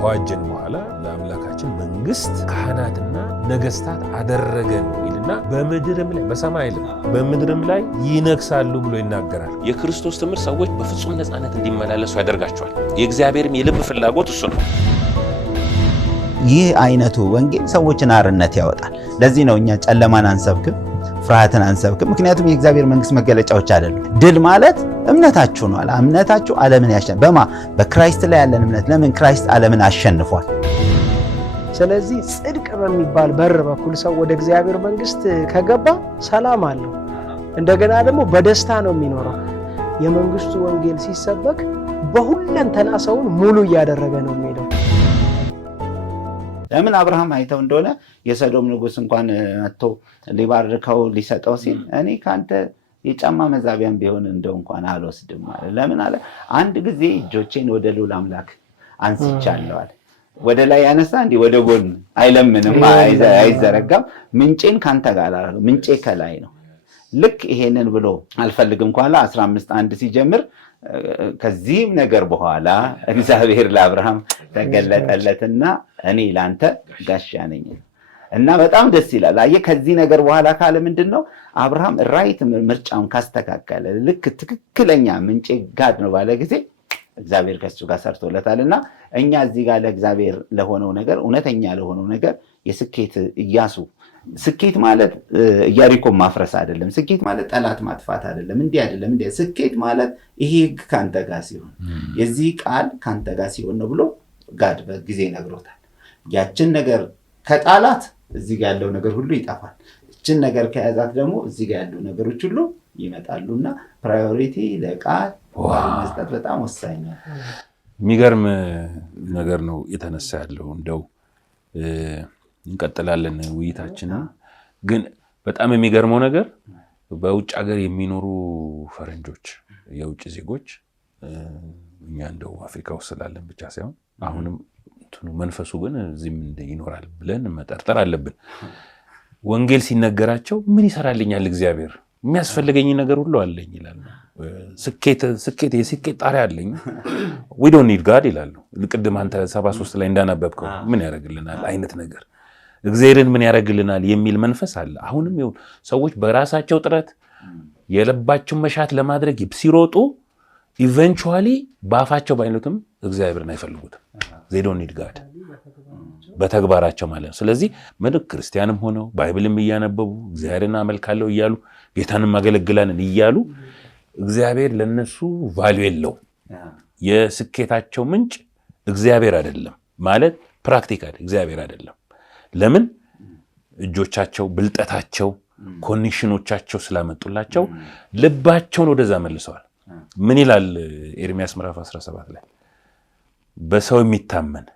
ከዋጀን በኋላ ለአምላካችን መንግስት ካህናትና ነገስታት አደረገን ይልና በምድርም ላይ በሰማይም በምድርም ላይ ይነግሳሉ ብሎ ይናገራል። የክርስቶስ ትምህርት ሰዎች በፍጹም ነፃነት እንዲመላለሱ ያደርጋቸዋል። የእግዚአብሔርም የልብ ፍላጎት እሱ ነው። ይህ አይነቱ ወንጌል ሰዎችን አርነት ያወጣል። ለዚህ ነው እኛ ጨለማን አንሰብክም፣ ፍርሃትን አንሰብክም። ምክንያቱም የእግዚአብሔር መንግስት መገለጫዎች አይደሉም። ድል ማለት እምነታችሁ ነው። እምነታችሁ ዓለምን ያሸንፋል። በክራይስት ላይ ያለን እምነት። ለምን? ክራይስት ዓለምን አሸንፏል። ስለዚህ ጽድቅ በሚባል በር በኩል ሰው ወደ እግዚአብሔር መንግስት ከገባ ሰላም አለው። እንደገና ደግሞ በደስታ ነው የሚኖረው። የመንግስቱ ወንጌል ሲሰበክ በሁለንተና ሰውን ሙሉ እያደረገ ነው የሚሄደው። ለምን አብርሃም አይተው እንደሆነ የሰዶም ንጉስ እንኳን መጥቶ ሊባርከው ሊሰጠው ሲል እኔ ካንተ የጫማ መዛቢያም ቢሆን እንደው እንኳን አልወስድም ማለት። ለምን አለ? አንድ ጊዜ እጆቼን ወደ ልዑል አምላክ አንስቻለሁ አለ። ወደ ላይ ያነሳ እንዴ ወደ ጎን አይለምንም፣ አይዘረጋም። ምንጬን ካንተ ጋር አደረገው። ምንጬ ከላይ ነው። ልክ ይሄንን ብሎ አልፈልግም እንኳን 15:1 ሲጀምር ከዚህም ነገር በኋላ እግዚአብሔር ለአብርሃም ተገለጠለትና እኔ ላንተ ጋሻ ነኝ እና በጣም ደስ ይላል። አየህ ከዚህ ነገር በኋላ ካለ ምንድነው አብርሃም ራይት ምርጫውን ካስተካከለ ልክ ትክክለኛ ምንጬ ጋድ ነው ባለ ጊዜ እግዚአብሔር ከሱ ጋር ሰርቶለታልና እኛ እዚህ ጋር ለእግዚአብሔር ለሆነው ነገር እውነተኛ ለሆነው ነገር የስኬት ኢያሱ ስኬት ማለት ኢያሪኮ ማፍረስ አይደለም። ስኬት ማለት ጠላት ማጥፋት አይደለም። እንዲህ አይደለም። እንዲህ ስኬት ማለት ይሄ ካንተ ጋር ሲሆን የዚህ ቃል ካንተ ጋር ሲሆን ነው ብሎ ጋድ በጊዜ ነግሮታል። ያችን ነገር ከጣላት እዚህ ጋር ያለው ነገር ሁሉ ይጠፋል። እችን ነገር ከያዛት ደግሞ እዚህ ጋር ያለው ነገሮች ሁሉ ይመጣሉና ፕራዮሪቲ ለቃል መስጠት በጣም ወሳኝ ነው። የሚገርም ነገር ነው የተነሳ ያለው። እንደው እንቀጥላለን ውይይታችንን። ግን በጣም የሚገርመው ነገር በውጭ ሀገር የሚኖሩ ፈረንጆች የውጭ ዜጎች እኛ እንደው አፍሪካ ውስጥ ስላለን ብቻ ሳይሆን አሁንም መንፈሱ ግን እዚህም ይኖራል ብለን መጠርጠር አለብን። ወንጌል ሲነገራቸው ምን ይሰራልኛል እግዚአብሔር የሚያስፈልገኝ ነገር ሁሉ አለኝ ይላሉ። ስኬት የስኬት ጣሪያ አለኝ we don't need God ይላሉ። ቅድም አንተ 73 ላይ እንዳነበብከው ምን ያደርግልናል አይነት ነገር እግዚአብሔርን ምን ያደርግልናል የሚል መንፈስ አለ። አሁንም ይሁን ሰዎች በራሳቸው ጥረት የልባቸውን መሻት ለማድረግ ሲሮጡ ኢቨንቹዋሊ በአፋቸው ባይሉትም እግዚአብሔርን አይፈልጉትም። they don't need God በተግባራቸው ማለት ነው። ስለዚህ ምንም ክርስቲያንም ሆነው ባይብልም እያነበቡ እግዚአብሔርን አመልካለሁ እያሉ ጌታንም አገለግላለን እያሉ እግዚአብሔር ለነሱ ቫልዩ የለው። የስኬታቸው ምንጭ እግዚአብሔር አይደለም ማለት ፕራክቲካል እግዚአብሔር አይደለም። ለምን? እጆቻቸው ብልጠታቸው ኮኔክሽኖቻቸው ስላመጡላቸው ልባቸውን ወደዛ መልሰዋል። ምን ይላል ኤርሚያስ ምዕራፍ 17 ላይ? በሰው የሚታመን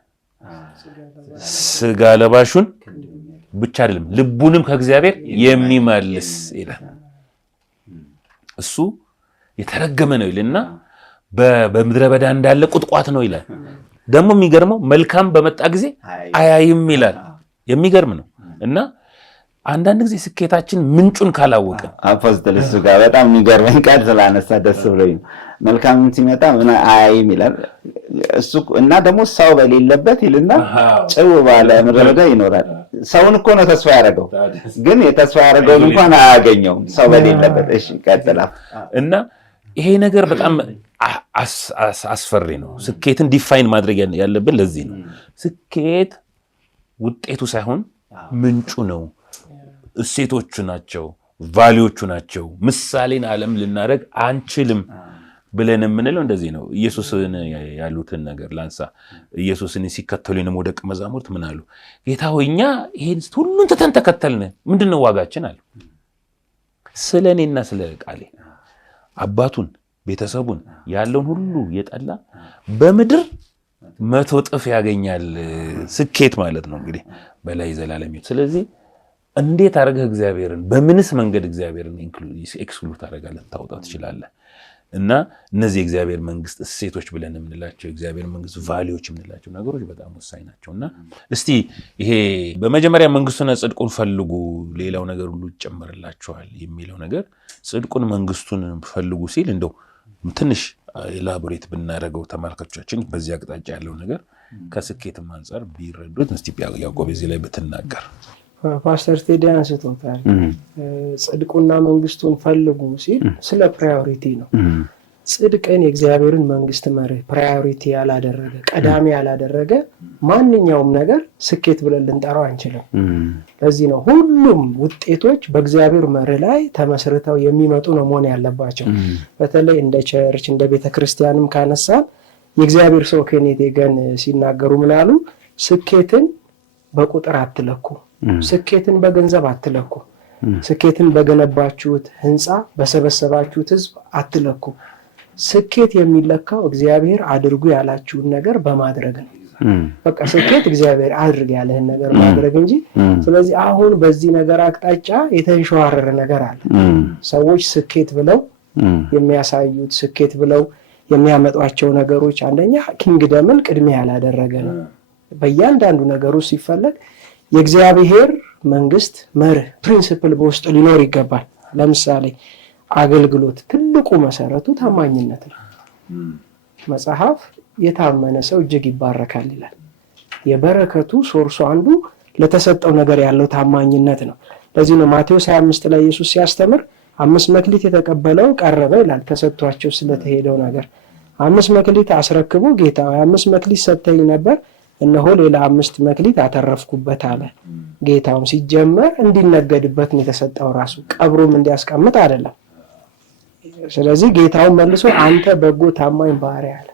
ስጋ ለባሹን ብቻ አይደለም ልቡንም ከእግዚአብሔር የሚመልስ ይላል። እሱ የተረገመ ነው ይልና በምድረ በዳ እንዳለ ቁጥቋጥ ነው ይላል። ደግሞ የሚገርመው መልካም በመጣ ጊዜ አያይም ይላል። የሚገርም ነው። እና አንዳንድ ጊዜ ስኬታችን ምንጩን ካላወቀ አፖስቶል እሱ ጋር በጣም የሚገርመኝ ቃል ስላነሳ ደስ ብሎኝ መልካም ሲመጣ ምን አያይም ይላል እሱ። እና ደግሞ ሰው በሌለበት ይልና ጭው ባለ ምድረ በዳ ይኖራል። ሰውን እኮ ነው ተስፋ ያደረገው፣ ግን የተስፋ ያደረገውን እንኳን አያገኘውም ሰው በሌለበት። እሺ ቀጥላ። እና ይሄ ነገር በጣም አስፈሪ ነው። ስኬትን ዲፋይን ማድረግ ያለብን ለዚህ ነው። ስኬት ውጤቱ ሳይሆን ምንጩ ነው። እሴቶቹ ናቸው፣ ቫልዩዎቹ ናቸው። ምሳሌን ዓለም ልናደርግ አንችልም ብለን የምንለው እንደዚህ ነው። ኢየሱስን ያሉትን ነገር ላንሳ። ኢየሱስን ሲከተሉንም ወደ ደቀ መዛሙርት ምን አሉ? ጌታ ሆይ እኛ ይሄን ሁሉን ትተን ተከተልን፣ ምንድነው ዋጋችን አሉ። ስለኔና ስለ ቃሌ አባቱን ቤተሰቡን ያለውን ሁሉ የጠላ በምድር 100 እጥፍ ያገኛል። ስኬት ማለት ነው እንግዲህ በላይ ዘላለም ይሁን። ስለዚህ እንዴት አድርገህ እግዚአብሔርን በምንስ መንገድ እግዚአብሔርን ኤክስክሉድ ታደርጋለህ ታውጣው ትችላለህ? እና እነዚህ የእግዚአብሔር መንግስት እሴቶች ብለን የምንላቸው የእግዚአብሔር መንግስት ቫልዩዎች የምንላቸው ነገሮች በጣም ወሳኝ ናቸውና እስቲ ይሄ በመጀመሪያ መንግስቱን ጽድቁን ፈልጉ ሌላው ነገር ሁሉ ይጨመርላችኋል የሚለው ነገር ጽድቁን መንግስቱን ፈልጉ ሲል እንደው ትንሽ ኤላቦሬት ብናደርገው ተመልካቾቻችን በዚህ አቅጣጫ ያለው ነገር ከስኬትም አንፃር ቢረዱት እስቲ ያዕቆብ እዚህ ላይ ብትናገር። ፓስተር ቴዲ አንስቶታል። ጽድቁና መንግስቱን ፈልጉ ሲል ስለ ፕራዮሪቲ ነው። ጽድቅን የእግዚአብሔርን መንግስት መርህ ፕራዮሪቲ ያላደረገ ቀዳሚ ያላደረገ ማንኛውም ነገር ስኬት ብለን ልንጠራው አንችልም። ለዚህ ነው ሁሉም ውጤቶች በእግዚአብሔር መርህ ላይ ተመስርተው የሚመጡ ነው መሆን ያለባቸው። በተለይ እንደ ቸርች እንደ ቤተክርስቲያንም ካነሳን የእግዚአብሔር ሰው ኬኔት ገን ሲናገሩ ምን አሉ? ስኬትን በቁጥር አትለኩ፣ ስኬትን በገንዘብ አትለኩ፣ ስኬትን በገነባችሁት ህንፃ በሰበሰባችሁት ህዝብ አትለኩ። ስኬት የሚለካው እግዚአብሔር አድርጉ ያላችሁን ነገር በማድረግ ነው። በቃ ስኬት እግዚአብሔር አድርግ ያለህን ነገር ማድረግ እንጂ። ስለዚህ አሁን በዚህ ነገር አቅጣጫ የተንሸዋረረ ነገር አለ። ሰዎች ስኬት ብለው የሚያሳዩት ስኬት ብለው የሚያመጧቸው ነገሮች አንደኛ ኪንግደምን ቅድሚያ ያላደረገ ነው። በእያንዳንዱ ነገሩ ሲፈለግ የእግዚአብሔር መንግስት መርህ ፕሪንሲፕል በውስጡ ሊኖር ይገባል። ለምሳሌ አገልግሎት ትልቁ መሰረቱ ታማኝነት ነው። መጽሐፍ የታመነ ሰው እጅግ ይባረካል ይላል። የበረከቱ ሶርሱ አንዱ ለተሰጠው ነገር ያለው ታማኝነት ነው። ለዚህ ነው ማቴዎስ 25 ላይ ኢየሱስ ሲያስተምር 5 መክሊት የተቀበለው ቀረበ ይላል። ተሰጥቷቸው ስለተሄደው ነገር 5 መክሊት አስረክቡ፣ ጌታ 5 መክሊት ሰጥተኝ ነበር፣ እነሆ ሌላ 5 መክሊት አተረፍኩበት አለ። ጌታውም ሲጀመር እንዲነገድበት ነው የተሰጠው፣ ራሱ ቀብሩም እንዲያስቀምጥ አይደለም። ስለዚህ ጌታውን መልሶ አንተ በጎ ታማኝ ባሪያ አለ።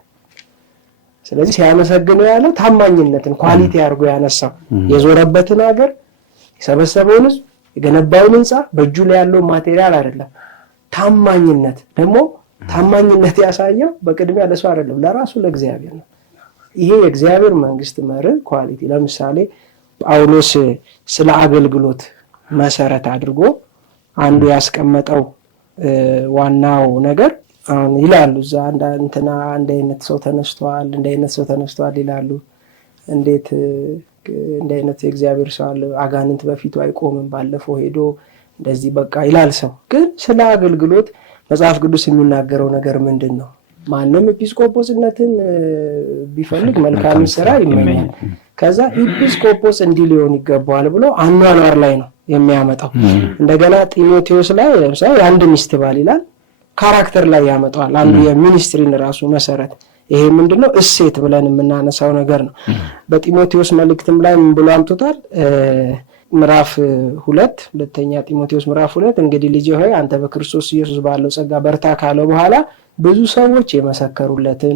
ስለዚህ ሲያመሰግነው ያለው ታማኝነትን ኳሊቲ አድርጎ ያነሳው የዞረበትን ሀገር የሰበሰበውን ህዝብ የገነባውን ህንፃ በእጁ ላይ ያለው ማቴሪያል አይደለም። ታማኝነት ደግሞ ታማኝነት ያሳየው በቅድሚያ ለሱ አይደለም፣ ለራሱ ለእግዚአብሔር ነው። ይሄ የእግዚአብሔር መንግስት መርህ ኳሊቲ። ለምሳሌ ጳውሎስ ስለ አገልግሎት መሰረት አድርጎ አንዱ ያስቀመጠው ዋናው ነገር ይላሉ እዛ አንድ አይነት ሰው ተነስተዋል ይላሉ። እንዴት እንደ አይነት የእግዚአብሔር ሰው አለ፣ አጋንንት በፊቱ አይቆምም፣ ባለፈው ሄዶ እንደዚህ በቃ ይላል ሰው። ግን ስለ አገልግሎት መጽሐፍ ቅዱስ የሚናገረው ነገር ምንድን ነው? ማንም ኤጲስቆጶስነትን ቢፈልግ መልካም ስራ ይመኛል፣ ከዛ ኤጲስቆጶስ እንዲህ ሊሆን ይገባዋል ብሎ አኗኗር ላይ ነው የሚያመጣው። እንደገና ጢሞቴዎስ ላይ ለምሳሌ አንድ ሚስት ባል ይላል፣ ካራክተር ላይ ያመጣዋል። አንዱ የሚኒስትሪን ራሱ መሰረት ይሄ ምንድነው እሴት ብለን የምናነሳው ነገር ነው። በጢሞቴዎስ መልእክትም ላይ ምን ብሎ አምጥቷል? ምዕራፍ 2 ሁለተኛ ጢሞቴዎስ ምዕራፍ 2 እንግዲህ ልጄ ሆይ አንተ በክርስቶስ ኢየሱስ ባለው ጸጋ በርታ ካለው በኋላ ብዙ ሰዎች የመሰከሩለትን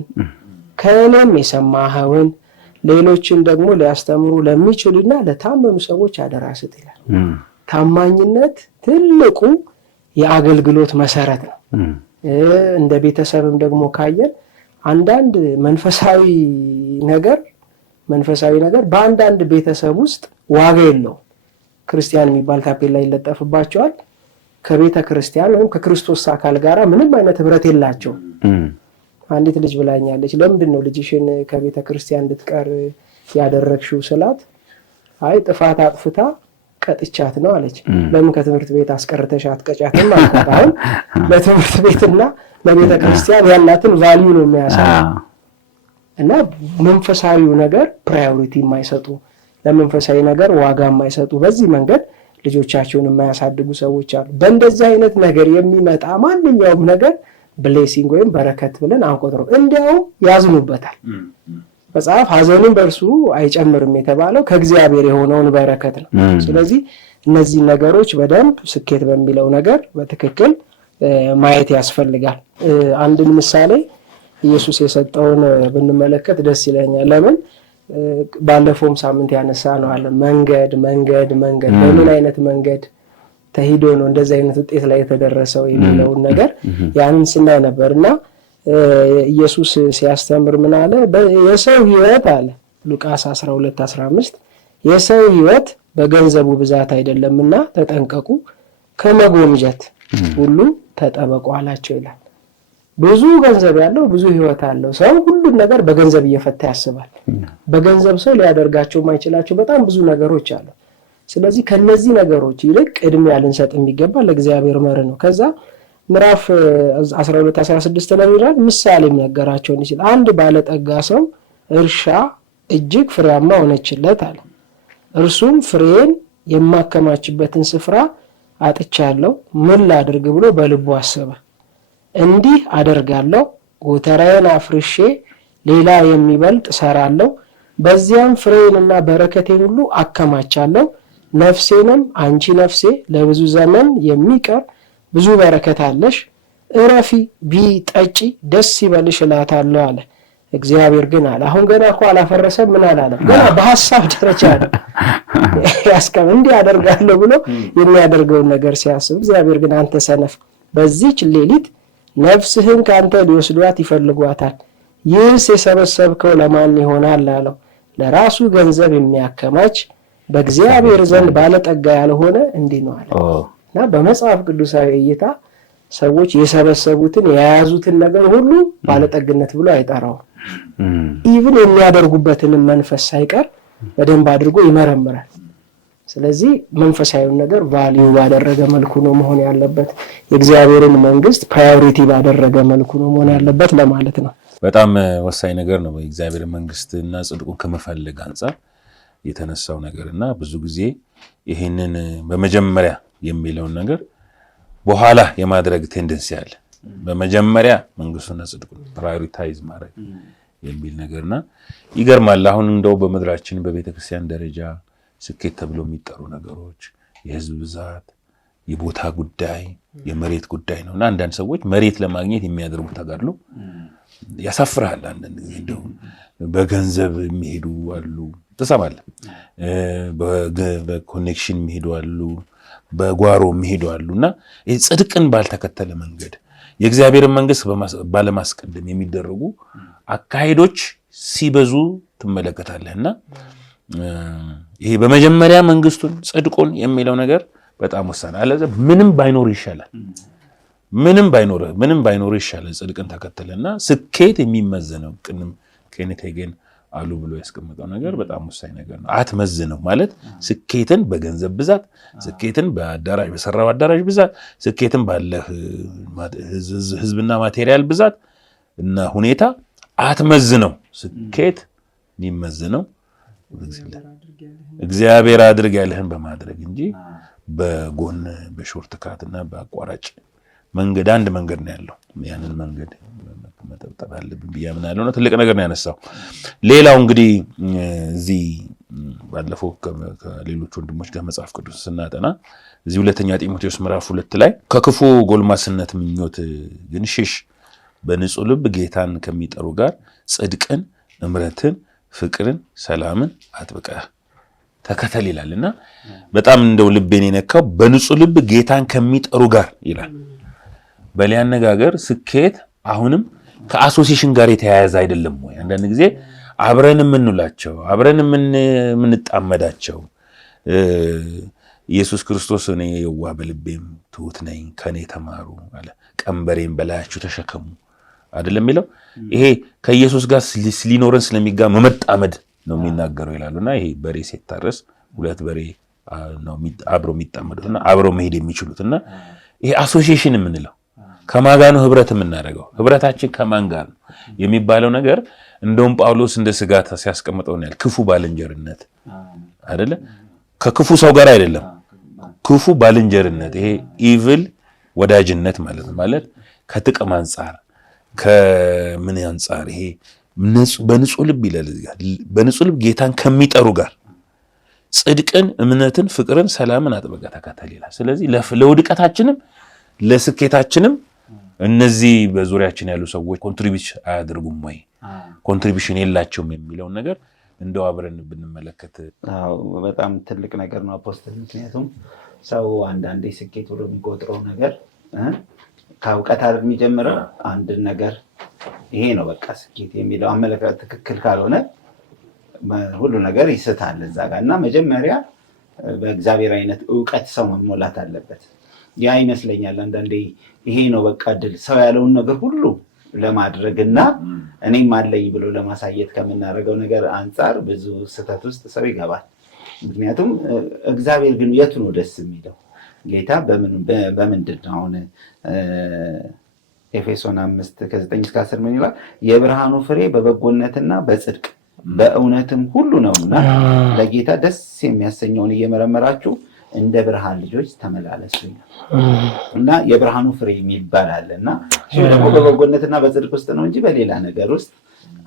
ከእኔም የሰማኸውን ሌሎችን ደግሞ ሊያስተምሩ ለሚችሉና ለታመኑ ሰዎች አደራ ስጥ ይላል። ታማኝነት ትልቁ የአገልግሎት መሰረት ነው። እንደ ቤተሰብም ደግሞ ካየን አንዳንድ መንፈሳዊ ነገር በአንዳንድ ቤተሰብ ውስጥ ዋጋ የለውም። ክርስቲያን የሚባል ታፔላ ይለጠፍባቸዋል። ከቤተ ክርስቲያን ወይም ከክርስቶስ አካል ጋር ምንም አይነት ህብረት የላቸውም። አንዲት ልጅ ብላኛለች፣ ለምንድን ነው ልጅሽን ከቤተ ክርስቲያን እንድትቀር ያደረግሽው ስላት፣ አይ ጥፋት አጥፍታ ቀጥቻት ነው አለች። ለምን ከትምህርት ቤት አስቀርተሽ አትቀጫትም አልኳት። አሁን ለትምህርት ቤትና ለቤተ ክርስቲያን ያላትን ቫልዩ ነው የሚያሳየው። እና መንፈሳዊው ነገር ፕራዮሪቲ የማይሰጡ ለመንፈሳዊ ነገር ዋጋ የማይሰጡ በዚህ መንገድ ልጆቻቸውን የማያሳድጉ ሰዎች አሉ። በእንደዚህ አይነት ነገር የሚመጣ ማንኛውም ነገር ብሌሲንግ ወይም በረከት ብለን አንቆጥረው፣ እንዲያው ያዝኑበታል። መጽሐፍ ሐዘንን በእርሱ አይጨምርም የተባለው ከእግዚአብሔር የሆነውን በረከት ነው። ስለዚህ እነዚህ ነገሮች በደንብ ስኬት በሚለው ነገር በትክክል ማየት ያስፈልጋል። አንድን ምሳሌ ኢየሱስ የሰጠውን ብንመለከት ደስ ይለኛል። ለምን ባለፈውም ሳምንት ያነሳ ነው አለ መንገድ በምን አይነት መንገድ ተሂዶ ነው እንደዚህ አይነት ውጤት ላይ የተደረሰው የሚለውን ነገር ያንን ስናይ ነበርና ኢየሱስ ሲያስተምር ምን አለ? የሰው ሕይወት አለ ሉቃስ 12:15 የሰው ሕይወት በገንዘቡ ብዛት አይደለምና ተጠንቀቁ፣ ከመጎምጀት ሁሉ ተጠበቁ አላቸው ይላል። ብዙ ገንዘብ ያለው ብዙ ሕይወት አለው ሰው ሁሉን ነገር በገንዘብ እየፈታ ያስባል። በገንዘብ ሰው ሊያደርጋቸው የማይችላቸው በጣም ብዙ ነገሮች አሉ። ስለዚህ ከነዚህ ነገሮች ይልቅ ቅድሚያ ልንሰጥ የሚገባ ለእግዚአብሔር መርህ ነው። ከዛ ምዕራፍ 12:16 ላይ ይላል ምሳሌም ነገራቸውን ይችላል። አንድ ባለጠጋ ሰው እርሻ እጅግ ፍሬያማ ሆነችለት አለ። እርሱም ፍሬን የማከማችበትን ስፍራ አጥቻለሁ፣ ምን ላድርግ ብሎ በልቡ አሰበ። እንዲህ አደርጋለሁ፣ ጎተራዬን አፍርሼ ሌላ የሚበልጥ እሰራለሁ፣ በዚያም ፍሬንና በረከቴን ሁሉ አከማቻለሁ። ነፍሴንም አንቺ ነፍሴ ለብዙ ዘመን የሚቀር ብዙ በረከት አለሽ፣ እረፊ፣ ቢ ጠጪ፣ ደስ ይበልሽ እላታለሁ አለ። እግዚአብሔር ግን አለ። አሁን ገና እኮ አላፈረሰም፣ ምን አላለም፣ ገና በሐሳብ ደረጃ ነው ያስቀም እንዲህ አደርጋለሁ ብሎ የሚያደርገውን ነገር ሲያስብ፣ እግዚአብሔር ግን አንተ ሰነፍ፣ በዚህች ሌሊት ነፍስህን ካንተ ሊወስዷት ይፈልጓታል፣ ይህስ የሰበሰብከው ለማን ይሆናል አለው። ለራሱ ገንዘብ የሚያከማች በእግዚአብሔር ዘንድ ባለጠጋ ያልሆነ እንዲህ ነው አለ። እና በመጽሐፍ ቅዱሳዊ እይታ ሰዎች የሰበሰቡትን የያዙትን ነገር ሁሉ ባለጠግነት ብሎ አይጠራው። ኢቭን የሚያደርጉበትን መንፈስ ሳይቀር በደንብ አድርጎ ይመረምራል። ስለዚህ መንፈሳዊውን ነገር ቫልዩ ባደረገ መልኩ ነው መሆን ያለበት። የእግዚአብሔርን መንግስት ፕራዮሪቲ ባደረገ መልኩ ነው መሆን ያለበት ለማለት ነው። በጣም ወሳኝ ነገር ነው የእግዚአብሔር መንግስትና ጽድቁን ከመፈለግ አንጻር የተነሳው ነገርና ብዙ ጊዜ ይሄንን በመጀመሪያ የሚለውን ነገር በኋላ የማድረግ ቴንደንሲ አለ። በመጀመሪያ መንግስቱና ጽድቁን ፕራዮሪታይዝ ማድረግ የሚል ነገርና ይገርማል። አሁን እንደው በመድራችን በቤተክርስቲያን ደረጃ ስኬት ተብሎ የሚጠሩ ነገሮች የህዝብ ብዛት፣ የቦታ ጉዳይ፣ የመሬት ጉዳይ ነውና አንዳንድ ሰዎች መሬት ለማግኘት የሚያደርጉት ተጋድሎ ያሳፍራል። አንዳንድ ጊዜ እንደው በገንዘብ የሚሄዱ አሉ፣ ተሰማለ፣ በኮኔክሽን የሚሄዱ አሉ፣ በጓሮ የሚሄዱ አሉና ይሄ ጽድቅን ባልተከተለ መንገድ የእግዚአብሔርን መንግስት ባለማስቀደም የሚደረጉ አካሄዶች ሲበዙ ትመለከታለህና ይሄ በመጀመሪያ መንግስቱን ጽድቁን የሚለው ነገር በጣም ወሳኝ አለ። ምንም ባይኖር ይሻላል፣ ምንም ባይኖር ይሻላል ጽድቅን ተከተለና ስኬት የሚመዘነው ቅንም ኬኔት ሄገን አሉ ብሎ ያስቀመጠው ነገር በጣም ወሳኝ ነገር ነው። አትመዝነው ማለት ስኬትን በገንዘብ ብዛት፣ ስኬትን በአዳራሽ በሰራው አዳራሽ ብዛት፣ ስኬትን ባለህ ህዝብና ማቴሪያል ብዛት እና ሁኔታ አትመዝነው። ስኬት የሚመዝነው እግዚአብሔር አድርግ ያለህን በማድረግ እንጂ በጎን በሾርት ካትና በአቋራጭ መንገድ አንድ መንገድ ነው ያለው። ያንን መንገድ መጠብጠብ አለብን ብዬ አምናለሁ ነው። ትልቅ ነገር ነው ያነሳው። ሌላው እንግዲህ እዚህ ባለፈው ከሌሎች ወንድሞች ጋር መጽሐፍ ቅዱስ ስናጠና እዚህ ሁለተኛ ጢሞቴዎስ ምዕራፍ 2 ላይ ከክፉ ጎልማስነት ምኞት ግን ሽሽ፣ በንጹህ ልብ ጌታን ከሚጠሩ ጋር ጽድቅን፣ እምረትን፣ ፍቅርን፣ ሰላምን አጥብቀህ ተከተል ይላልና በጣም እንደው ልቤን የነካው በንጹህ ልብ ጌታን ከሚጠሩ ጋር ይላል። በሌላ አነጋገር ስኬት አሁንም ከአሶሲዬሽን ጋር የተያያዘ አይደለም ወይ? አንዳንድ ጊዜ አብረን የምንውላቸው አብረን የምንጣመዳቸው ኢየሱስ ክርስቶስ እኔ የዋህ በልቤም ትሁት ነኝ ከኔ ተማሩ አለ፣ ቀንበሬን በላያችሁ ተሸከሙ አይደለም የሚለው። ይሄ ከኢየሱስ ጋር ሊኖረን ስለሚጋ መመጣመድ ነው የሚናገረው ይላሉና ይሄ በሬ ሲታረስ ሁለት በሬ ነው አብረው የሚጣመዱትና አብረው መሄድ የሚችሉትና ይሄ አሶሲዬሽን የምንለው ከማን ጋር ነው ህብረት የምናደርገው? ህብረታችን ከማን ጋር ነው የሚባለው ነገር እንደውም ጳውሎስ እንደ ስጋት ሲያስቀምጠው ነው ያለ ክፉ ባልንጀርነት አይደለ? ከክፉ ሰው ጋር አይደለም፣ ክፉ ባልንጀርነት። ይሄ ኢቪል ወዳጅነት ማለት ነው። ማለት ከጥቅም አንፃር ከምን አንፃር ይሄ በንጹህ ልብ ይላል። በንጹህ ልብ ጌታን ከሚጠሩ ጋር ጽድቅን፣ እምነትን፣ ፍቅርን፣ ሰላምን አጥብቀህ ተከተል ይላል። ስለዚህ ለውድቀታችንም ለስኬታችንም እነዚህ በዙሪያችን ያሉ ሰዎች ኮንትሪቢዩሽን አያደርጉም ወይ ኮንትሪቢዩሽን የላቸውም የሚለውን ነገር እንደው አብረን ብንመለከት በጣም ትልቅ ነገር ነው አፖስትል። ምክንያቱም ሰው አንዳንዴ ስኬት ብሎ የሚቆጥረው ነገር ከእውቀት አይደል የሚጀምረው። አንድ ነገር ይሄ ነው በቃ ስኬት የሚለው አመለካከት ትክክል ካልሆነ ሁሉ ነገር ይስታል እዛ ጋር እና መጀመሪያ በእግዚአብሔር አይነት እውቀት ሰው መሞላት አለበት። ያ ይመስለኛል አንዳንዴ ይሄ ነው በቃ ድል ሰው ያለውን ነገር ሁሉ ለማድረግና እኔም አለኝ ብሎ ለማሳየት ከምናደርገው ነገር አንጻር ብዙ ስህተት ውስጥ ሰው ይገባል። ምክንያቱም እግዚአብሔር ግን የቱ ነው ደስ የሚለው? ጌታ በምንድን ነው? አሁን ኤፌሶን 5:9-10 ምን ይላል? የብርሃኑ ፍሬ በበጎነትና በጽድቅ በእውነትም ሁሉ ነውና ለጌታ ደስ የሚያሰኘውን እየመረመራችሁ እንደ ብርሃን ልጆች ተመላለሱ እና የብርሃኑ ፍሬ የሚባል አለና ደግሞ በበጎነትና በጽድቅ ውስጥ ነው እንጂ በሌላ ነገር ውስጥ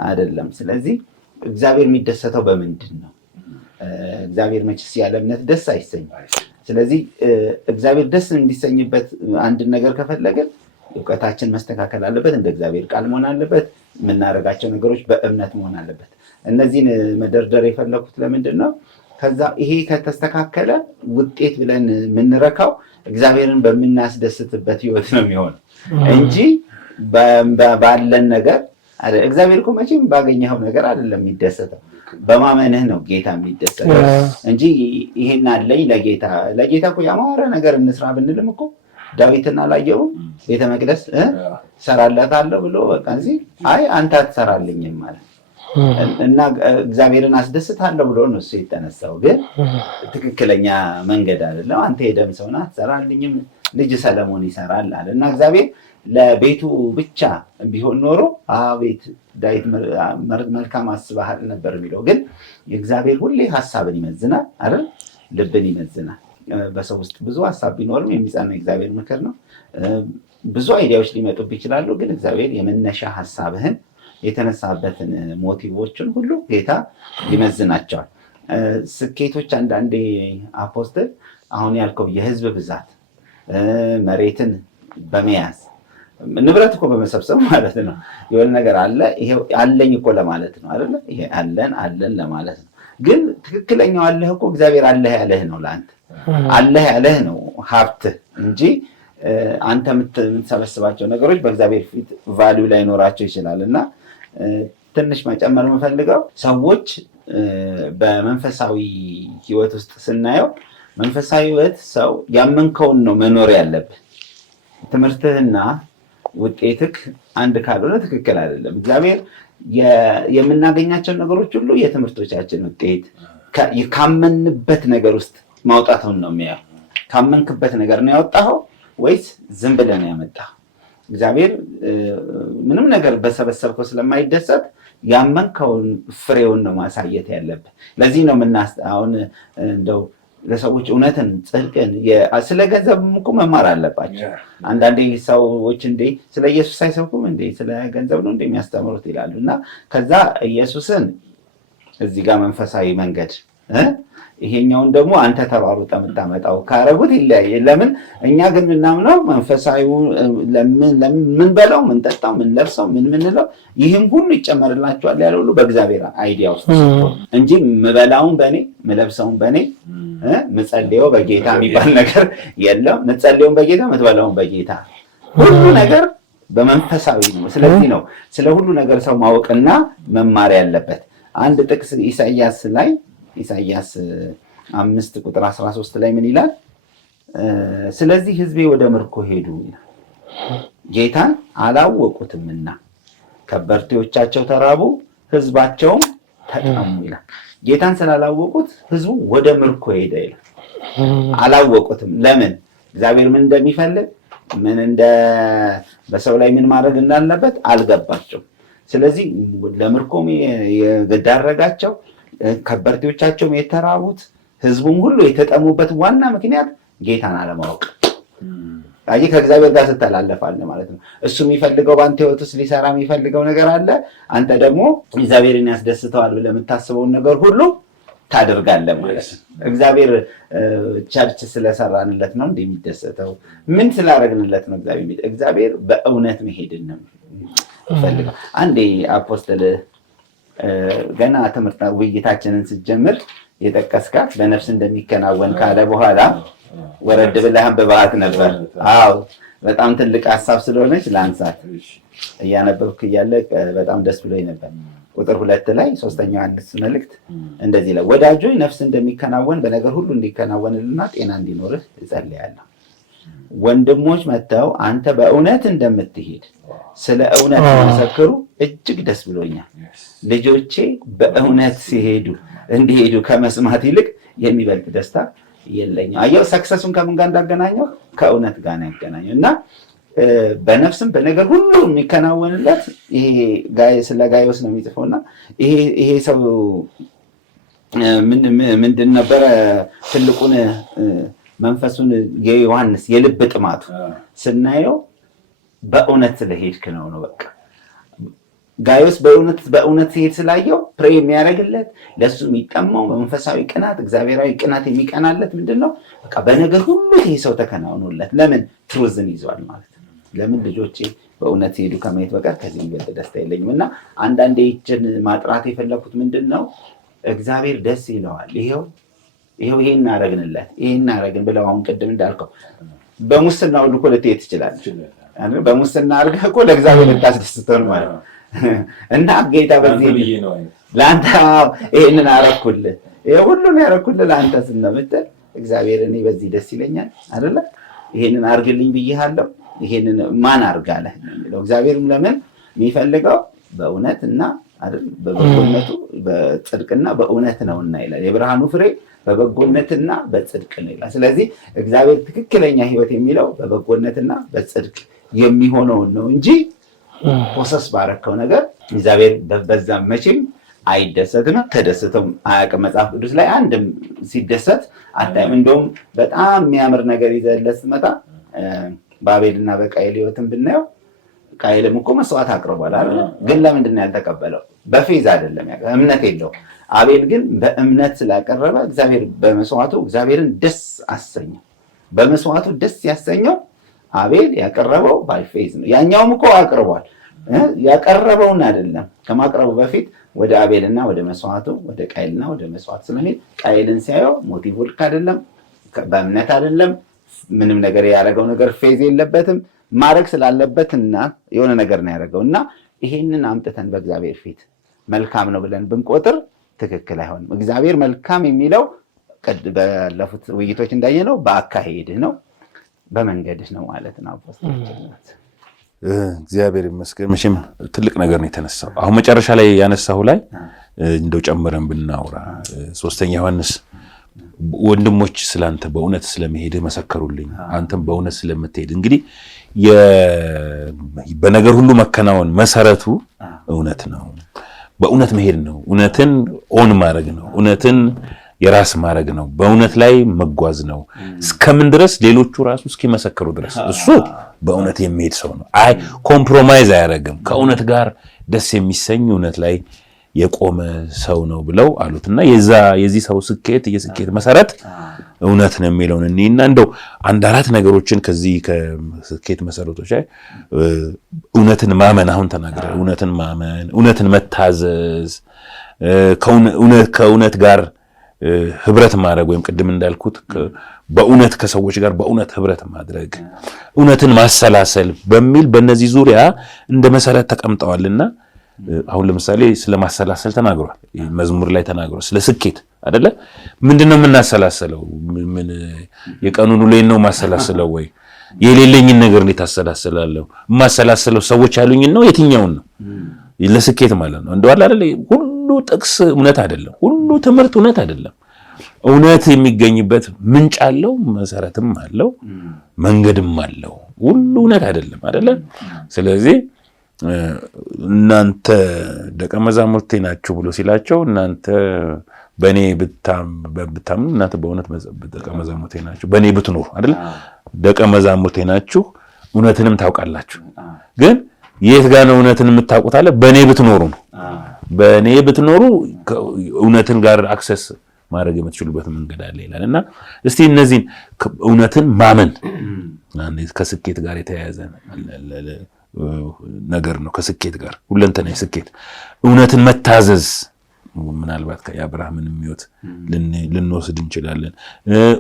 አይደለም። ስለዚህ እግዚአብሔር የሚደሰተው በምንድን ነው? እግዚአብሔር መቼስ ያለ እምነት ደስ አይሰኝም። ስለዚህ እግዚአብሔር ደስ እንዲሰኝበት አንድ ነገር ከፈለገን እውቀታችን መስተካከል አለበት፣ እንደ እግዚአብሔር ቃል መሆን አለበት፣ የምናደርጋቸው ነገሮች በእምነት መሆን አለበት። እነዚህን መደርደር የፈለኩት ለምንድን ነው? ከዛ ይሄ ከተስተካከለ ውጤት ብለን የምንረካው እግዚአብሔርን በምናስደስትበት ህይወት ነው የሚሆነው እንጂ ባለን ነገር እግዚአብሔር እኮ መቼም ባገኘኸው ነገር አይደለም የሚደሰተው፣ በማመንህ ነው ጌታ የሚደሰተው እንጂ ይሄን አለኝ ለጌታ እኮ ያማረ ነገር እንስራ ብንልም እኮ ዳዊትን አላየውም? ቤተ መቅደስ ሰራላታለሁ ብሎ በቃ እዚህ አይ አንተ አትሰራልኝም ማለት እና እግዚአብሔርን አስደስታለሁ ብሎ ነው እሱ የተነሳው። ግን ትክክለኛ መንገድ አይደለም። አንተ የደም ሰው ነህ አትሰራልኝም፣ ልጅ ሰለሞን ይሰራል አለ እና እግዚአብሔር ለቤቱ ብቻ ቢሆን ኖሮ አቤት ዳዊት መልካም አስበሃል ነበር የሚለው። ግን የእግዚአብሔር ሁሌ ሀሳብን ይመዝናል አይደል? ልብን ይመዝናል። በሰው ውስጥ ብዙ ሀሳብ ቢኖርም የሚጸና እግዚአብሔር ምክር ነው። ብዙ አይዲያዎች ሊመጡብ ይችላሉ። ግን እግዚአብሔር የመነሻ ሀሳብህን የተነሳበትን ሞቲቮችን ሁሉ ጌታ ይመዝናቸዋል። ስኬቶች አንዳንዴ አፖስትል አሁን ያልከው የህዝብ ብዛት፣ መሬትን በመያዝ ንብረት እኮ በመሰብሰብ ማለት ነው። የሆነ ነገር አለ ይሄ አለኝ እኮ ለማለት ነው አይደለ? ይሄ አለን ለማለት ነው። ግን ትክክለኛው አለህ እኮ እግዚአብሔር አለህ ያለህ ነው። ለአንተ አለህ ያለህ ነው ሀብትህ እንጂ አንተ የምትሰበስባቸው ነገሮች በእግዚአብሔር ፊት ቫልዩ ላይኖራቸው ይችላል። እና ትንሽ መጨመር የምፈልገው ሰዎች በመንፈሳዊ ህይወት ውስጥ ስናየው መንፈሳዊ ህይወት ሰው ያመንከውን ነው መኖር ያለብህ። ትምህርትህና ውጤትህ አንድ ካልሆነ ትክክል አይደለም። እግዚአብሔር የምናገኛቸውን ነገሮች ሁሉ የትምህርቶቻችን ውጤት ካመንበት ነገር ውስጥ ማውጣቱን ነው የሚያየው። ካመንክበት ነገር ነው ያወጣኸው ወይስ ዝም ብለህ ነው ያመጣኸው? እግዚአብሔር ምንም ነገር በሰበሰብከው ስለማይደሰት ያመንከውን ፍሬውን ነው ማሳየት ያለብህ። ለዚህ ነው አሁን እንደው ለሰዎች እውነትን፣ ጽድቅን ስለ ገንዘብም እኮ መማር አለባቸው። አንዳንዴ ሰዎች እንዴ ስለ ኢየሱስ አይሰብኩም እንዴ ስለ ገንዘብ ነው እንደሚያስተምሩት ይላሉ። እና ከዛ ኢየሱስን እዚህ ጋር መንፈሳዊ መንገድ ይሄኛውን ደግሞ አንተ ተባሩጠ የምታመጣው ካረጉት ይለያየ። ለምን እኛ ግን ምናምነው መንፈሳዊ ምን በላው ምን ጠጣው ምን ለብሰው ምን ምንለው ይህም ሁሉ ይጨመርላችኋል ያለው ሁሉ በእግዚአብሔር አይዲያ ውስጥ እንጂ ምበላውን በኔ ምለብሰውን በኔ ምጸልየው በጌታ የሚባል ነገር የለም። ምጸልየውን በጌታ ምትበላውን በጌታ ሁሉ ነገር በመንፈሳዊ ነው። ስለዚህ ነው ስለ ሁሉ ነገር ሰው ማወቅና መማር ያለበት። አንድ ጥቅስ ኢሳይያስ 5:13 ላይ ምን ይላል? ስለዚህ ሕዝቤ ወደ ምርኮ ሄዱ ይላል፣ ጌታን አላወቁትምና ከበርቴዎቻቸው ተራቡ፣ ሕዝባቸውም ተጠሙ ይላል። ጌታን ስላላወቁት ሕዝቡ ወደ ምርኮ ሄደ ይላል። አላወቁትም። ለምን? እግዚአብሔር ምን እንደሚፈልግ በሰው ላይ ምን ማድረግ እንዳለበት አልገባቸው። ስለዚህ ለምርኮም የዳረጋቸው ከበርቴዎቻቸውም የተራቡት ህዝቡም ሁሉ የተጠሙበት ዋና ምክንያት ጌታን አለማወቅ። አይ ከእግዚአብሔር ጋር ትተላለፋለህ ማለት ነው። እሱ የሚፈልገው በአንተ ህይወት ውስጥ ሊሰራ የሚፈልገው ነገር አለ። አንተ ደግሞ እግዚአብሔርን ያስደስተዋል ብለህ የምታስበውን ነገር ሁሉ ታደርጋለህ ማለት ነው። እግዚአብሔር ቸርች ስለሰራንለት ነው እንደሚደሰተው? ምን ስላደረግንለት ነው? እግዚአብሔር በእውነት መሄድን ነው ይፈልጋል። አንዴ አፖስትል ገና ትምህርት ውይይታችንን ስትጀምር የጠቀስካት በነፍስ እንደሚከናወን ካለ በኋላ ወረድ ብለህ አንብበሃት ነበር። አዎ በጣም ትልቅ ሀሳብ ስለሆነች ላንሳት። እያነበብክ እያለ በጣም ደስ ብሎኝ ነበር። ቁጥር 2 ላይ 3ኛው ዮሐንስ መልእክት እንደዚህ ላይ ወዳጆ ነፍስ እንደሚከናወን በነገር ሁሉ እንዲከናወንልና ጤና እንዲኖርህ እጸልያለሁ። ወንድሞች መጥተው አንተ በእውነት እንደምትሄድ ስለ እውነት መሰክሩ እጅግ ደስ ብሎኛል። ልጆቼ በእውነት እንዲሄዱ ከመስማት ይልቅ የሚበልጥ ደስታ የለኝም። አየው ሰክሰሱን ከምን ጋር እንዳገናኘው? ከእውነት ጋር ነው ያገናኘው። እና በነፍስም በነገር ሁሉ የሚከናወንለት ይሄ ስለ ጋይዮስ ነው የሚጽፈውና ይሄ ሰው ምንድን ነበረ ትልቁን መንፈሱን የዮሐንስ የልብ ጥማቱ ስናየው በእውነት ስለሄድክ ነው በቃ ጋይዮስ በእውነት ሲሄድ ስላየው ፕሬ የሚያደርግለት ለሱ የሚጠማው መንፈሳዊ ቅናት እግዚአብሔራዊ ቅናት የሚቀናለት ምንድነው በቃ በነገር ሁሉ ይሄ ሰው ተከናውኖለት ለምን ትሩዝን ይዟል ማለት ነው ለምን ልጆቼ በእውነት ሲሄዱ ከማየት በቀር ከዚህ የሚበልጥ ደስታ የለኝም እና አንዳንዴ ይችን ማጥራት የፈለኩት ምንድነው እግዚአብሔር ደስ ይለዋል ይሄው ይሄን እናረግንለት ይሄን እናረግን ብለው አሁን ቅድም እንዳልከው በሙስና ሁሉ እኮ ልትሄድ ትችላለህ አይደል በሙስና አድርገህ እኮ ለእግዚአብሔር ልታስደስተው ነው ማለት እና ጌታ በዚህ ለአንተ ይሄንን አረኩልህ ይሄ ሁሉን ያረኩልህ ለአንተ ስንመጥል እግዚአብሔር እኔ በዚህ ደስ ይለኛል አይደለ ይሄንን አርግልኝ ብዬሃለሁ ይሄንን ማን አርጋለህ ነው እግዚአብሔርም ለምን የሚፈልገው በእውነትና አይደል በበጎነቱ በጽድቅና በእውነት ነውና ይላል የብርሃኑ ፍሬ በበጎነትና በጽድቅ ነው ይላል ስለዚህ እግዚአብሔር ትክክለኛ ህይወት የሚለው በበጎነትና በጽድቅ የሚሆነው ነው እንጂ ፕሮሰስ ባረከው ነገር እግዚአብሔር በዛ መቼም አይደሰትም ተደስተም አያውቅም መጽሐፍ ቅዱስ ላይ አንድም ሲደሰት አታይም እንደውም በጣም የሚያምር ነገር ይዘለት መጣ በአቤልና በቃየል ህይወትን ብናየው ቃየልም እኮ መስዋዕት አቅርቧል አይደል ግን ለምንድን ነው ያልተቀበለው በፌዝ አይደለም እምነት የለው አቤል ግን በእምነት ስላቀረበ እግዚአብሔር በመስዋዕቱ እግዚአብሔርን ደስ አሰኘው በመስዋዕቱ ደስ ያሰኘው አቤል ያቀረበው ባይፌዝ ነው ያኛውም እኮ አቅርቧል ያቀረበውን አይደለም ከማቅረቡ በፊት ወደ አቤልና ወደ መስዋዕቱ ወደ ቃየልና ወደ መስዋዕት ስለሚል ቃየልን ሲያየው ሞቲቭ ልክ አይደለም በእምነት አይደለም ምንም ነገር ያደረገው ነገር ፌዝ የለበትም ማድረግ ስላለበትና የሆነ ነገር ነው ያደረገውና ይሄንን አምጥተን በእግዚአብሔር ፊት መልካም ነው ብለን ብንቆጥር ትክክል አይሆንም እግዚአብሔር መልካም የሚለው ባለፉት ውይይቶች እንዳየነው በአካሄድህ ነው በመንገድህ ነው ማለት ነው አፖስቶልነት እግዚአብሔር ይመስገን መቼም ትልቅ ነገር ነው የተነሳው አሁን መጨረሻ ላይ ያነሳው ላይ እንደው ጨምረን ብናወራ ሶስተኛ ዮሐንስ ወንድሞች ስላንተ በእውነት ስለመሄድ መሰከሩልኝ አንተም በእውነት ስለምትሄድ እንግዲህ በነገር ሁሉ መከናወን መሰረቱ እውነት ነው በእውነት መሄድ ነው እውነትን ኦን ማድረግ ነው እውነትን የራስ ማድረግ ነው በእውነት ላይ መጓዝ ነው እስከምን ድረስ ሌሎቹ ራሱ እስኪመሰክሩ ድረስ እሱ በእውነት የሚሄድ ሰው ነው አይ ኮምፕሮማይዝ አያደርግም ከእውነት ጋር ደስ የሚሰኝ እውነት ላይ የቆመ ሰው ነው ብለው አሉትና የዚህ ሰው ስኬት የስኬት መሰረት እውነት ነው የሚለውን እና እንደው አንድ አራት ነገሮችን ከዚህ ከስኬት መሰረቶች ላይ እውነትን ማመን አሁን ተናገረ እውነትን ማመን እውነትን መታዘዝ ከእውነት ጋር ህብረት ማድረግ ወይም ቅድም እንዳልኩት በእውነት ከሰዎች ጋር በእውነት ህብረት ማድረግ እውነትን ማሰላሰል በሚል በእነዚህ ዙሪያ እንደ መሰረት ተቀምጠዋልና አሁን ለምሳሌ ስለማሰላሰል ተናግሯል መዝሙር ላይ ተናግሯል ስለ ስኬት አይደለ ምንድነው የምናሰላሰለው ምን የቀኑን ውሌን ነው ማሰላሰለው ወይ የሌለኝን ነገር እንዴት አሰላሰላለሁ ማሰላሰለው ሰዎች ያሉኝን ነው የትኛውን ነው ለስኬት ማለት ነው እንደው አይደለ ሁሉ ጥቅስ እውነት አይደለም ሁሉ ትምህርት እውነት አይደለም እውነት የሚገኝበት ምንጭ አለው መሰረትም አለው መንገድም አለው ሁሉ እውነት አይደለም አይደለ ስለዚህ እናንተ ደቀ መዛሙርቴ ናችሁ ብሎ ሲላቸው እናንተ በኔ ብታምኑ እናንተ በእውነት ደቀ መዛሙርቴ ናችሁ በኔ ብትኖሩ አይደል ደቀ መዛሙርቴ ናችሁ እውነትንም ታውቃላችሁ ግን የት ጋር ነው እውነትን የምታውቁት አለ በኔ ብትኖሩ ነው በኔ ብትኖሩ እውነትን ጋር አክሰስ ማድረግ የምትችሉበት መንገድ አለ ይላልና እስቲ እነዚህን እውነትን ማመን ከስኬት ጋር የተያያዘ ነገር ነው ከስኬት ጋር ሁለንተናዊ ስኬት እውነትን መታዘዝ ምናልባት ከአብርሃምን የሚወት ልንወስድ እንችላለን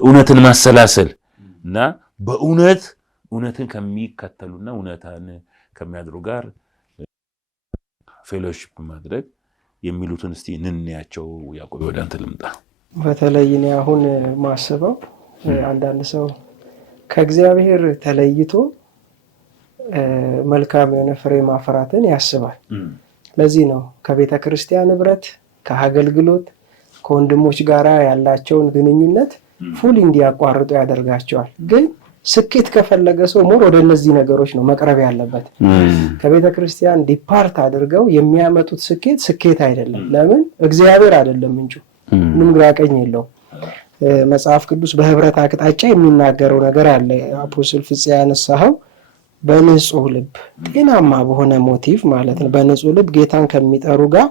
እውነትን ማሰላሰል እና እውነትን ከሚከተሉና እውነታን ከሚያድሩ ጋር ፌሎሺፕ ማድረግ የሚሉትን እስቲ እንንያቸው ያዕቆብ ወደ አንተ ልምጣ በተለይ እኔ አሁን ማስበው አንዳንድ ሰው ከእግዚአብሔር ተለይቶ መልካም የሆነ ፍሬ ማፍራትን ያስባል ለዚህ ነው ከቤተ ክርስቲያን ህብረት ከአገልግሎት ከወንድሞች ጋር ያላቸውን ግንኙነት ፉል እንዲያቋርጡ ያደርጋቸዋል ግን ስኬት ከፈለገ ሰው ሞር ወደ እነዚህ ነገሮች ነው መቅረብ ያለበት። ከቤተ ክርስቲያን ዲፓርት አድርገው የሚያመጡት ስኬት አይደለም። ለምን? እግዚአብሔር አይደለም ምንጩ፣ ምንም ግራ ቀኝ የለውም። መጽሐፍ ቅዱስ በህብረት አቅጣጫ የሚናገረው ነገር አለ። አፖስትል ፍፄ ያነሳው በንጹህ ልብ ጤናማ በሆነ ሞቲቭ ማለት ነው። በንጹህ ልብ ጌታን ከሚጠሩ ጋር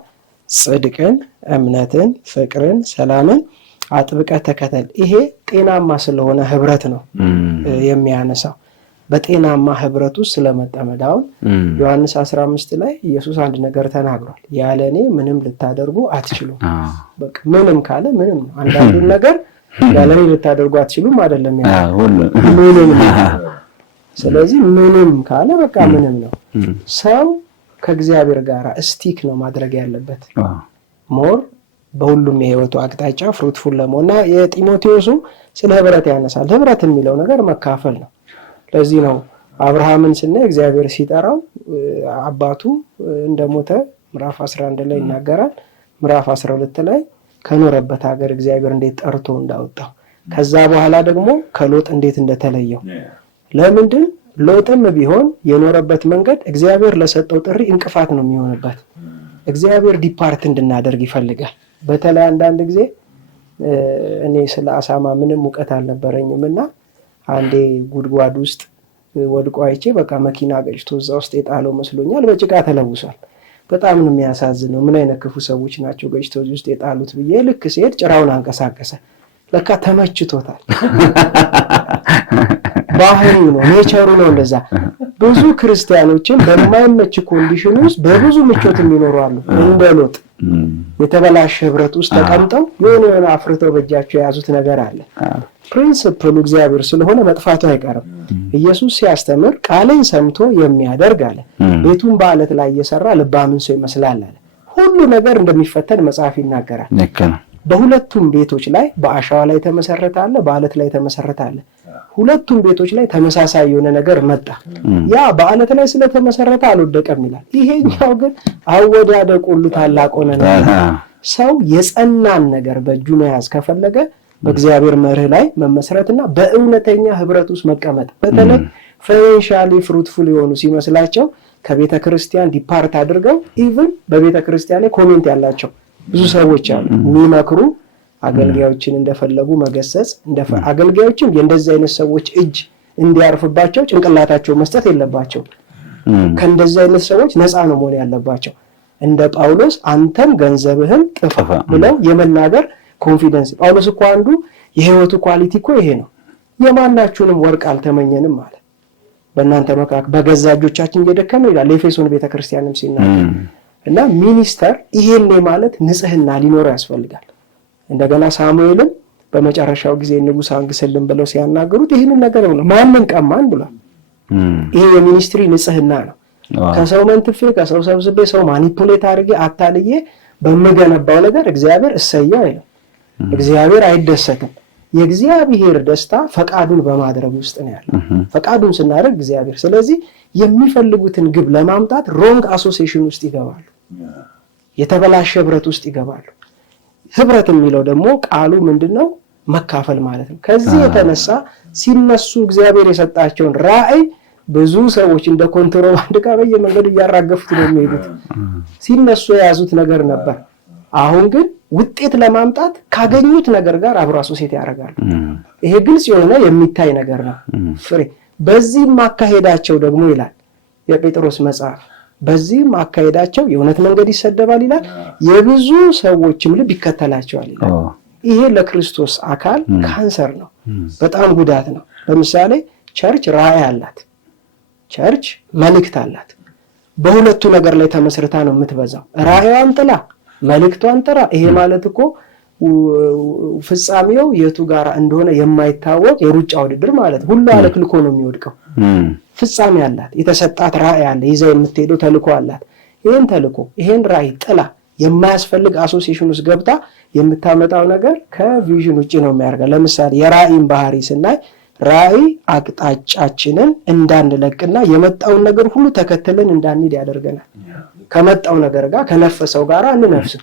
ጽድቅን፣ እምነትን፣ ፍቅርን፣ ሰላምን አጥብቀህ ተከተል። ይሄ ጤናማ ስለሆነ ህብረት ነው የሚያነሳው። በጤናማ ህብረት ውስጥ ስለመጠመድ አሁን ዮሐንስ 15 ላይ ኢየሱስ አንድ ነገር ተናግሯል። ያለ እኔ ምንም ልታደርጉ አትችሉም። በቃ ምንም ካለ ምንም ነው። አንዳንዱን ነገር ያለ እኔ ልታደርጉ አትችሉም አይደለም ያለው፣ ምንም ነው። ስለዚህ ምንም ካለ በቃ ምንም ነው። ሰው ከእግዚአብሔር ጋር ስቲክ ነው ማድረግ ያለበት ሞር በሁሉም የህይወቱ አቅጣጫ ፍሩትፉል ለመሆንና የጢሞቴዎሱ ስለ ህብረት ያነሳል። ህብረት የሚለው ነገር መካፈል ነው። ለዚህ ነው አብርሃምን ስናይ እግዚአብሔር ሲጠራው አባቱ እንደሞተ ምዕራፍ 11 ላይ ይናገራል። ምዕራፍ 12 ላይ ከኖረበት ሀገር እግዚአብሔር እንዴት ጠርቶ እንዳወጣው፣ ከዛ በኋላ ደግሞ ከሎጥ እንዴት እንደተለየው። ለምንድን ሎጥም ቢሆን የኖረበት መንገድ እግዚአብሔር ለሰጠው ጥሪ እንቅፋት ነው የሚሆንበት። እግዚአብሔር ዲፓርት እንድናደርግ ይፈልጋል። በተለይ አንዳንድ ጊዜ እኔ ስለ አሳማ ምንም እውቀት አልነበረኝም እና አንዴ ጉድጓድ ውስጥ ወድቆ አይቼ በቃ መኪና ገጭቶ እዛ ውስጥ የጣለው መስሎኛል። በጭቃ ተለውሷል። በጣም ነው የሚያሳዝነው። ምን አይነት ክፉ ሰዎች ናቸው ገጭቶ እዚህ ውስጥ የጣሉት ብዬ ልክ ሲሄድ ጭራውን አንቀሳቀሰ። ለካ ተመችቶታል። ባህሪው ነው፣ ኔቸሩ ነው እንደዛ። ብዙ ክርስቲያኖችን በማይመች ኮንዲሽን ውስጥ በብዙ ምቾት የሚኖሩ አሉ። እንደ ሎጥ የተበላሸ ህብረት ውስጥ ተቀምጠው የሆነ አፍርተው በእጃቸው የያዙት ነገር አለ። ፕሪንሲፕሉ እግዚአብሔር ስለሆነ መጥፋቱ አይቀርም። ኢየሱስ ሲያስተምር ቃሌን ሰምቶ የሚያደርግ አለ፣ ቤቱን በአለት ላይ እየሰራ ልባምን ሰው ይመስላል አለ። ሁሉ ነገር እንደሚፈተን መጽሐፍ ይናገራል። በሁለቱም ቤቶች ላይ በአሸዋ ላይ ተመሰረተ አለ፣ በአለት ላይ ተመሰረተ አለ። ሁለቱም ቤቶች ላይ ተመሳሳይ የሆነ ነገር መጣ። ያ በአለት ላይ ስለተመሰረተ አልወደቀም ይላል። ይሄኛው ግን አወዳደቁ ሁሉ ታላቅ ሆነ ነው። ሰው የጸናን ነገር በእጁ መያዝ ከፈለገ በእግዚአብሔር መርህ ላይ መመስረትና በእውነተኛ ህብረት ውስጥ መቀመጥ። በተለይ ፋይናንሻሊ ፍሩትፉል የሆኑ ሲመስላቸው ከቤተ ክርስቲያን ዲፓርት አድርገው ኢቭን በቤተ ክርስቲያን ላይ ኮሜንት ያላቸው ብዙ ሰዎች አሉ። የሚመክሩ አገልጋዮችን እንደፈለጉ መገሰጽ፣ አገልጋዮችም የእንደዚህ አይነት ሰዎች እጅ እንዲያርፍባቸው ጭንቅላታቸው መስጠት የለባቸው። ከእንደዚህ አይነት ሰዎች ነፃ ነው መሆን ያለባቸው። እንደ ጳውሎስ አንተም ገንዘብህን ጥፋ ብለው የመናገር ኮንፊደንስ። ጳውሎስ እኮ አንዱ የህይወቱ ኳሊቲ እኮ ይሄ ነው። የማናችሁንም ወርቅ አልተመኘንም ማለት በእናንተ መካከል በገዛ እጆቻችን እየደከመ ይላል ኤፌሶን ቤተክርስቲያንም ሲናገር። እና ሚኒስተር ይሄን ማለት ንጽህና ሊኖረው ያስፈልጋል። እንደገና ሳሙኤልም በመጨረሻው ጊዜ ንጉሥ አንግስልን ብለው ሲያናገሩት ይህንን ነገር ነው ማንን ቀማን ብሏል። ይሄ የሚኒስትሪ ንጽህና ነው። ከሰው መንትፌ ከሰው ሰብስቤ ሰው ማኒፑሌት አድርጌ አታልዬ በመገነባው ነገር እግዚአብሔር እሰየው አይልም። እግዚአብሔር አይደሰትም። የእግዚአብሔር ደስታ ፈቃዱን በማድረግ ውስጥ ነው ያለው። ፈቃዱን ስናደርግ እግዚአብሔር፣ ስለዚህ የሚፈልጉትን ግብ ለማምጣት ሮንግ አሶሲዬሽን ውስጥ ይገባሉ። የተበላሸ ህብረት ውስጥ ይገባሉ። ህብረት የሚለው ደግሞ ቃሉ ምንድነው? መካፈል ማለት ነው። ከዚህ የተነሳ ሲነሱ እግዚአብሔር የሰጣቸውን ራዕይ ብዙ ሰዎች እንደ ኮንትሮባንድ ዕቃ በየመንገዱ እያራገፉት ነው የሚሄዱት። ሲነሱ የያዙት ነገር ነበር። አሁን ግን ውጤት ለማምጣት ካገኙት ነገር ጋር አብሮ አሶሴት ያደርጋሉ። ይሄ ግልጽ የሆነ የሚታይ ነገር ነው። ፍሬ በዚህ ማካሄዳቸው ደግሞ ይላል የጴጥሮስ መጽሐፍ፣ በዚህ ማካሄዳቸው የእውነት መንገድ ይሰደባል ይላል፣ የብዙ ሰዎችም ልብ ይከተላቸዋል ይላል። ይሄ ለክርስቶስ አካል ካንሰር ነው፣ በጣም ጉዳት ነው። ለምሳሌ ቸርች ራዕይ አላት፣ ቸርች መልእክት አላት። በሁለቱ ነገር ላይ ተመስርታ ነው የምትበዛው። ራዕይዋን ጥላ መልእክቷን ጥራ። ይሄ ማለት እኮ ፍጻሜው የቱ ጋር እንደሆነ የማይታወቅ የሩጫ ውድድር ማለት ሁሉ አለክልኮ ነው የሚወድቀው። ፍጻሜ አላት፣ የተሰጣት ራዕይ አለ፣ ይዛ የምትሄደው ተልኮ አላት። ይሄን ተልኮ ይሄን ራዕይ ጥላ የማያስፈልግ አሶሲዬሽን ውስጥ ገብታ የምታመጣው ነገር ከቪዥን ውጪ ነው የሚያደርገው። ለምሳሌ የራዕይን ባህሪ ስናይ ራዕይ አቅጣጫችንን እንዳንለቅና የመጣውን ነገር ሁሉ ተከትለን እንዳንሄድ ያደርገናል። ከመጣው ነገር ጋር ከነፈሰው ጋር አንነፍስም።